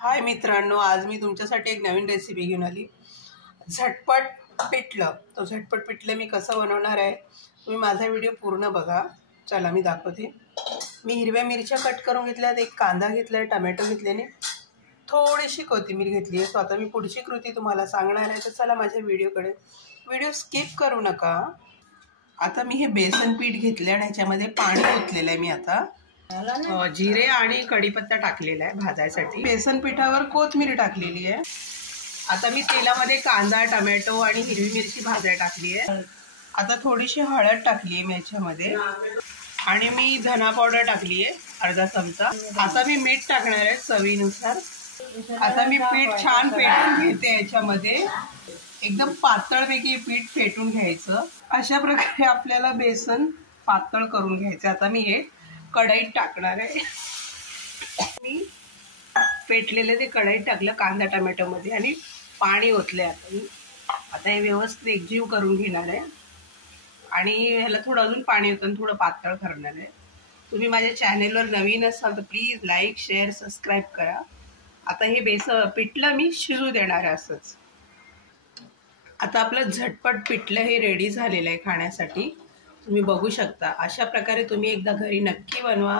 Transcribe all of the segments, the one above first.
हाय मित्रांनो, आज मी तुमच्यासाठी एक नवीन रेसिपी घेऊन आली. झटपट पिठलं. तो झटपट पिठलं मी कसं बनवणार आहे तुम्ही माझा व्हिडिओ पूर्ण बघा. चला मी दाखवते. मी हिरव्या मिरच्या कट करून घेतल्यात, एक कांदा घेतला, टमॅटो घेतल्याने, थोडीशी कोथिंबीर घेतली आहे. सो आता मी पुढची कृती तुम्हाला सांगणार आहे, तर चला माझ्या व्हिडिओकडे. व्हिडिओ स्किप करू नका. आता मी हे बेसन पीठ घेतलं आणि ह्याच्यामध्ये पाणी ओतलेलं आहे. मी आता जिरे आणि कढीपत्ता टाकलेला आहे भाजायसाठी. बेसन पिठावर कोथिंबीर टाकलेली आहे. आता मी तेलामध्ये कांदा, टमॅटो आणि हिरवी मिरची भाजायला टाकली आहे. आता थोडीशी हळद टाकली आहे मी याच्यामध्ये आणि मी धना पावडर टाकली आहे अर्धा चमचा. आता मी मीठ टाकणार आहे चवीनुसार. आता मी पीठ छान फेटून घेते. याच्यामध्ये एकदम पातळपैकी पीठ फेटून घ्यायचं. अशा प्रकारे आपल्याला बेसन पातळ करून घ्यायचं. आता मी हे कढईत टाकणार आहे. मी पेटलेले ते कढईत टाकलं कांदा टमॅटोमध्ये आणि पाणी ओतले. आता हे व्यवस्थित एकजीव करून घेणार आहे आणि ह्याला थोडं अजून पाणी ओतून थोडं पातळ करणार आहे. तुम्ही माझ्या चॅनेलवर नवीन असाल तर प्लीज लाईक, शेअर, सबस्क्राईब करा. आता हे पिठलं मी शिजू देणार आहे असंच. आता आपलं झटपट पिठलं हे रेडी झालेलं आहे खाण्यासाठी. तुम्ही बघू शकता. अशा प्रकारे तुम्ही एकदा घरी नक्की बनवा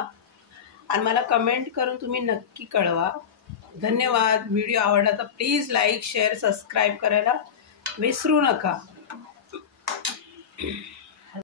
आणि मला कमेंट करून तुम्ही नक्की कळवा. धन्यवाद. व्हिडिओ आवडला तर प्लीज लाईक, शेअर, सबस्क्राईब करायला विसरू नका.